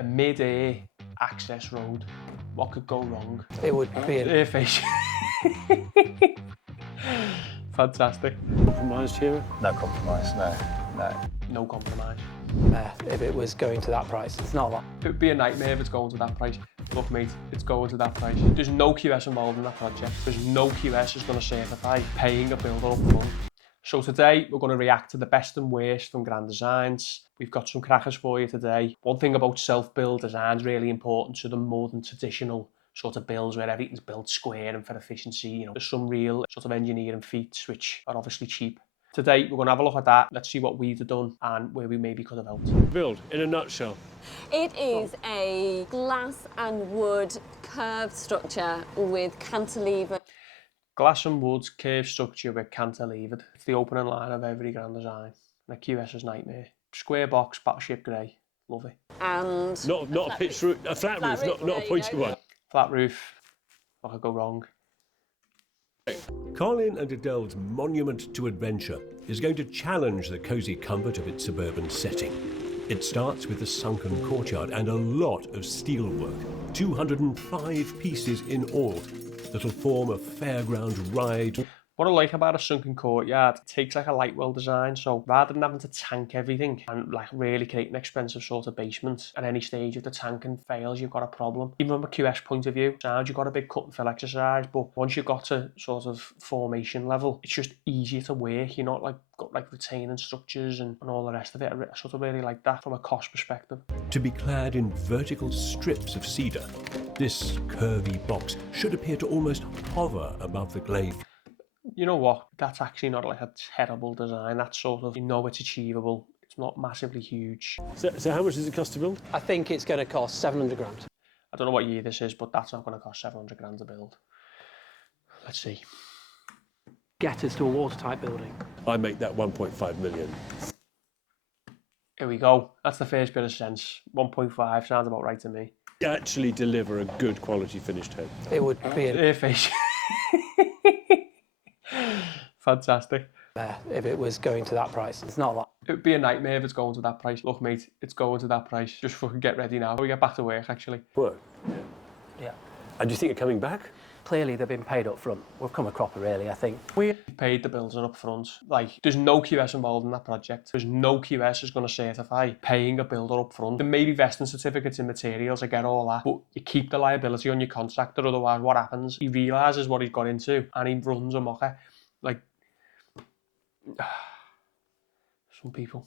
A mid-air access road. What could go wrong? It would be Air fish. Fantastic. Compromised here? No compromise, no. No compromise. if it was going to that price. It's not a lot. It would be a nightmare if it's going to that price. Look mate, it's going to that price. There's no QS involved in that project. There's no QS is going to certify paying a builder up front. So today we're going to react to the best and worst from Grand Designs. We've got some crackers for you today. One thing about self-build design is really important to them more than traditional sort of builds where everything's built square and for efficiency. You know, there's some real sort of engineering feats which are obviously cheap. Today we're going to have a look at that. Let's see what we've done and where we maybe could have helped. Build, in a nutshell. It is a glass and wood curved structure with cantilever. Glass and wood curved structure with cantilevered. It's the opening line of every Grand Design. And a QS's nightmare. Square box, battleship grey. Love it. And Not a pitched roof, a flat roof, not a pointy one. Flat roof. What could go wrong? Colin and Adele's monument to adventure is going to challenge the cosy comfort of its suburban setting. It starts with a sunken courtyard and a lot of steelwork, 205 pieces in all, that'll form a fairground ride. What I like about a sunken courtyard, it takes like a light well design, so rather than having to tank everything and like really create an expensive sort of basement, at any stage if the tanking fails, you've got a problem. Even from a QS point of view, sounds you've got a big cut and fill exercise, but once you've got to sort of formation level, it's just easier to work. You're not like got like retaining structures and all the rest of it. I sort of really like that from a cost perspective. To be clad in vertical strips of cedar, this curvy box should appear to almost hover above the glade. You know what? That's actually not like a terrible design. That's sort of, you know, it's achievable. It's not massively huge. So how much does it cost to build? I think it's going to cost 700 grand. I don't know what year this is, but that's not going to cost 700 grand to build. Let's see. Get us to a watertight building. I make that 1.5 million. Here we go. That's the first bit of sense. 1.5 sounds about right to me. Actually deliver a good quality finished home. It would be Air fish. Fantastic. if it was going to that price. It's not a lot. It would be a nightmare if it's going to that price. Look, mate, it's going to that price. Just fucking get ready now. We get back to work, actually. Work. Yeah. And do you think you're coming back? Clearly they've been paid up front. We've come a cropper really, I think. We paid the builder up front. Like, there's no QS involved in that project. There's no QS is going to certify paying a builder up front. There may be vesting certificates in materials, I get all that, but you keep the liability on your contractor, otherwise what happens? He realises what he's got into and he runs a mocker. Like, some people.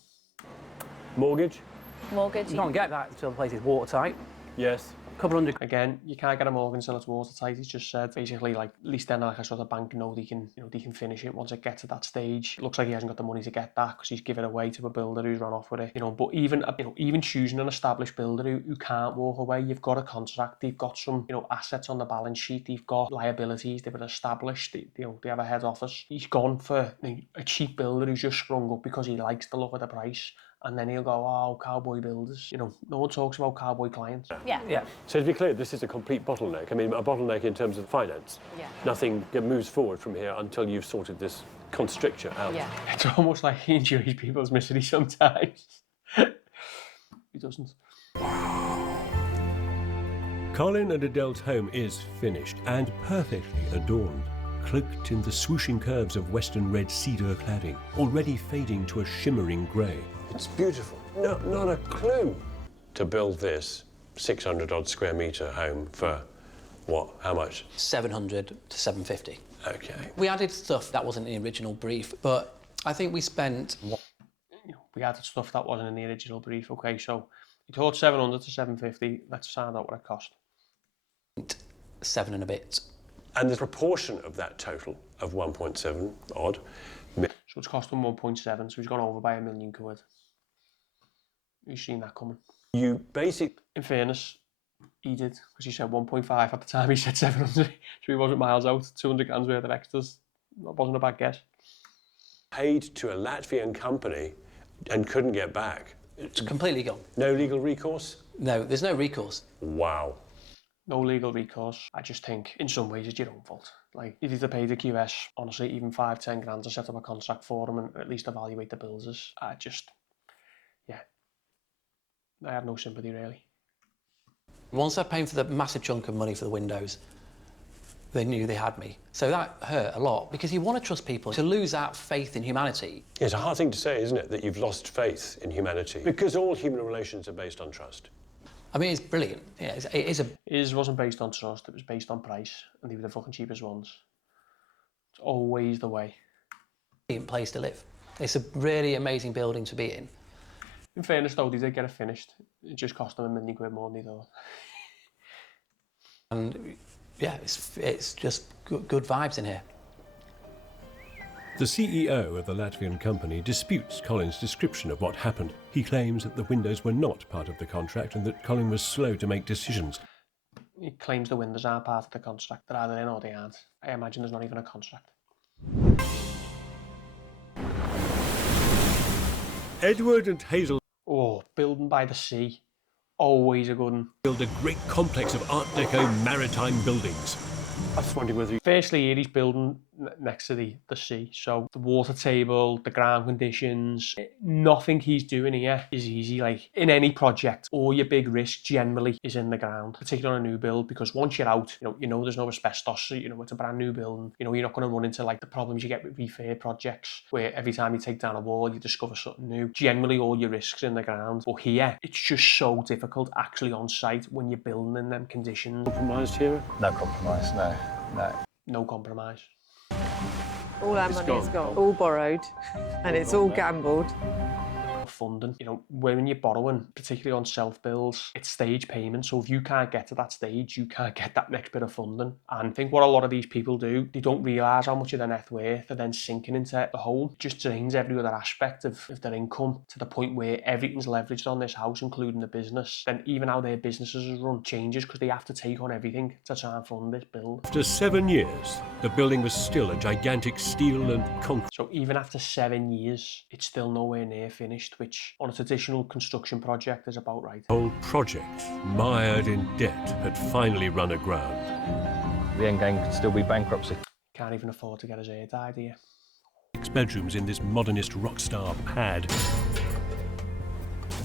Mortgage? mortgage. You can't get that until the place is watertight. Yes. A couple hundred. Again, you can't get a mortgage until it's watertight. He's just said basically, like, at least then like a sort of bank know they can, they can finish it once it gets to that stage. It looks like he hasn't got the money to get that because he's given it away to a builder who's run off with it. But even choosing an established builder who can't walk away, you've got a contract, they've got some assets on the balance sheet, they've got liabilities, they've been established, they have a head office. He's gone for a cheap builder who's just sprung up because he likes the look of the price. And then he'll go, oh, cowboy builders. No one talks about cowboy clients. Yeah. So to be clear, this is a complete bottleneck. I mean, a bottleneck in terms of finance. Yeah. Nothing moves forward from here until you've sorted this constricture out. Yeah. It's almost like he enjoys people's misery sometimes. He doesn't. Colin and Adele's home is finished and perfectly adorned, cloaked in the swooshing curves of western red cedar cladding, already fading to a shimmering grey. It's beautiful. No, not a clue. To build this 600 odd square metre home for what? How much? 700 to 750. Okay. We added stuff that wasn't in the original brief, but I think we spent... We added stuff that wasn't in the original brief. Okay, so you thought 700 to 750. Let's find out what it cost. 7 and a bit. And the proportion of that total of 1.7 odd. So it's cost him 1.7, so he's gone over by £1 million. You've seen that coming. You basically... In fairness, he did, because he said 1.5 at the time, he said 700, so he wasn't miles out, 200 grand's worth of extras. That wasn't a bad guess. Paid to a Latvian company and couldn't get back. It's completely gone. No legal recourse? No, there's no recourse. Wow. No legal recourse. I just think, in some ways, it's your own fault. Like, if you'd have paid the QS, honestly, even 5-10 grand to set up a contract for them and at least evaluate the builders, I have no sympathy, really. Once they're paying for the massive chunk of money for the windows, they knew they had me. So that hurt a lot, because you want to trust people. To lose that faith in humanity. It's a hard thing to say, isn't it, that you've lost faith in humanity? Because all human relations are based on trust. I mean, it's brilliant. Yeah, it is a... His wasn't based on trust, it was based on price, and they were the fucking cheapest ones. It's always the way. brilliant place to live. It's a really amazing building to be in. In fairness though, they did get it finished. It just cost them £1 million more than they thought. And yeah, it's just good vibes in here. The CEO of the Latvian company disputes Colin's description of what happened. He claims that the windows were not part of the contract and that Colin was slow to make decisions. He claims the windows aren't part of the contract. They're either in or they aren't. I imagine there's not even a contract. Edward and Hazel Oh, building by the sea. Always a good one. build a great complex of Art Deco maritime buildings. I was wondering whether you... Firstly, here he's building next to the sea, so the water table, the ground conditions, nothing he's doing here is easy. Like in any project, all your big risk generally is in the ground, particularly on a new build, because once you're out, you know there's no asbestos, so it's a brand new building. You're not going to run into like the problems you get with refurb projects, where every time you take down a wall, you discover something new. Generally, all your risks in the ground, but here it's just so difficult actually on site when you're building in them conditions. Compromised here? No compromise, no. No compromise. All our money is gone, all borrowed, and it's all gambled. Funding, when you're borrowing, particularly on self-builds, it's stage payment. So if you can't get to that stage, you can't get that next bit of funding. And I think what a lot of these people do, they don't realise how much of their net worth they're then sinking into the home. It just drains every other aspect of their income to the point where everything's leveraged on this house, including the business. Then even how their businesses are run changes because they have to take on everything to try and fund this build. After 7 years, the building was still a gigantic steel and concrete. So even after 7 years, it's still nowhere near finished, which on a traditional construction project is about right. The whole project, mired in debt, had finally run aground. The end game could still be bankruptcy. Can't even afford to get his hair dyed here. 6 bedrooms in this modernist rock-star pad.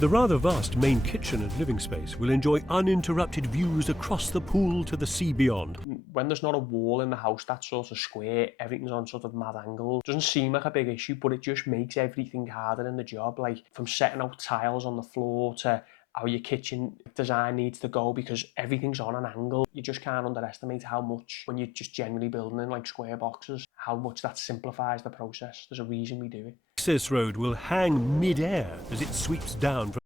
The rather vast main kitchen and living space will enjoy uninterrupted views across the pool to the sea beyond. When there's not a wall in the house that's sort of square, everything's on sort of mad angle. Doesn't seem like a big issue, but it just makes everything harder in the job. Like from setting out tiles on the floor to how your kitchen design needs to go, because everything's on an angle. You just can't underestimate how much, when you're just generally building in like square boxes, how much that simplifies the process. There's a reason we do it. Access road will hang mid-air as it sweeps down from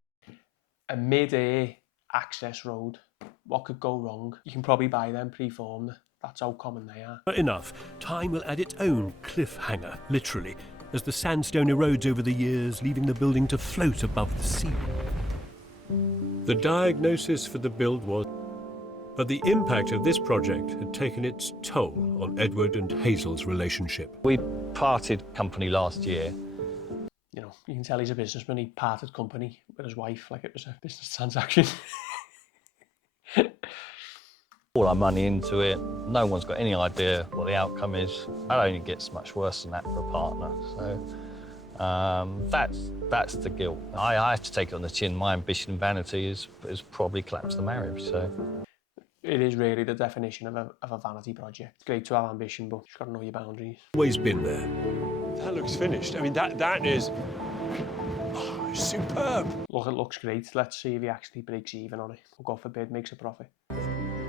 A mid-air access road. What could go wrong? You can probably buy them pre-formed. That's how common they are. enough. Time will add its own cliffhanger, literally, as the sandstone erodes over the years, leaving the building to float above the sea. The diagnosis for the build was, but the impact of this project had taken its toll on Edward and Hazel's relationship. We parted company last year. You can tell he's a businessman. He parted company with his wife like it was a business transaction. All our money into it. No one's got any idea what the outcome is. It only gets much worse than that for a partner. So that's the guilt. I have to take it on the chin. My ambition and vanity has probably collapsed the marriage. So It is really the definition of a vanity project. It's great to have ambition, but you've got to know your boundaries. Always been there. That looks finished. I mean, that is superb. Look, it looks great. Let's see if he actually breaks even on it. Or God forbid, makes a profit.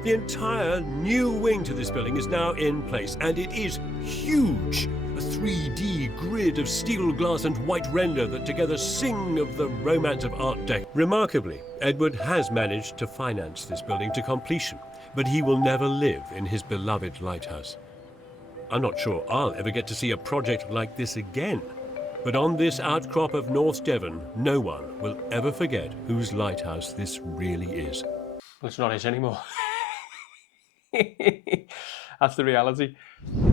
The entire new wing to this building is now in place, and it is huge. A 3D grid of steel, glass and white render that together sing of the romance of Art Deco. Remarkably, Edward has managed to finance this building to completion, but he will never live in his beloved lighthouse. I'm not sure I'll ever get to see a project like this again, but on this outcrop of North Devon, no one will ever forget whose lighthouse this really is. Well, it's not his anymore. That's the reality.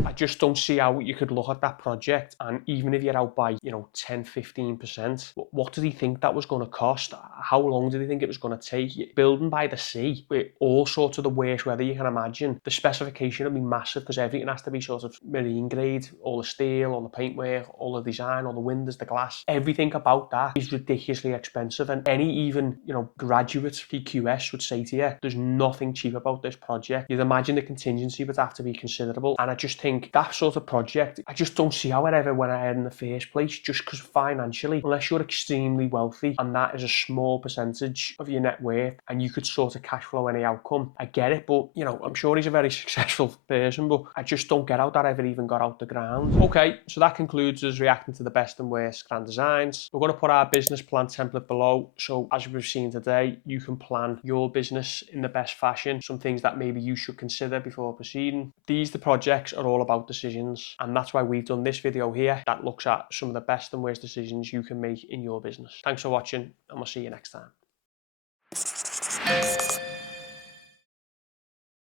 I just don't see how you could look at that project and even if you're out by, 10, 15%, what did he think that was going to cost? How long did he think it was going to take? Building by the sea with all sorts of the worst weather you can imagine. The specification will be massive because everything has to be sort of marine grade, all the steel, all the paintwork, all the design, all the windows, the glass. Everything about that is ridiculously expensive, and any even, graduate PQS would say to you, there's nothing cheap about this project. You'd imagine the contingency would have to be considerable, and I just think that sort of project, I just don't see how it ever went ahead in the first place, just because financially, unless you're extremely wealthy and that is a small percentage of your net worth and you could sort of cash flow any outcome, I get it, but I'm sure he's a very successful person, but I just don't get how that ever even got out the ground. Okay, so that concludes us reacting to the best and worst grand designs. We're going to put our business plan template below, so as we've seen today, you can plan your business in the best fashion, some things that maybe you should consider before proceeding. The projects are all about decisions, and that's why we've done this video here that looks at some of the best and worst decisions you can make in your business. Thanks for watching, and we'll see you next time.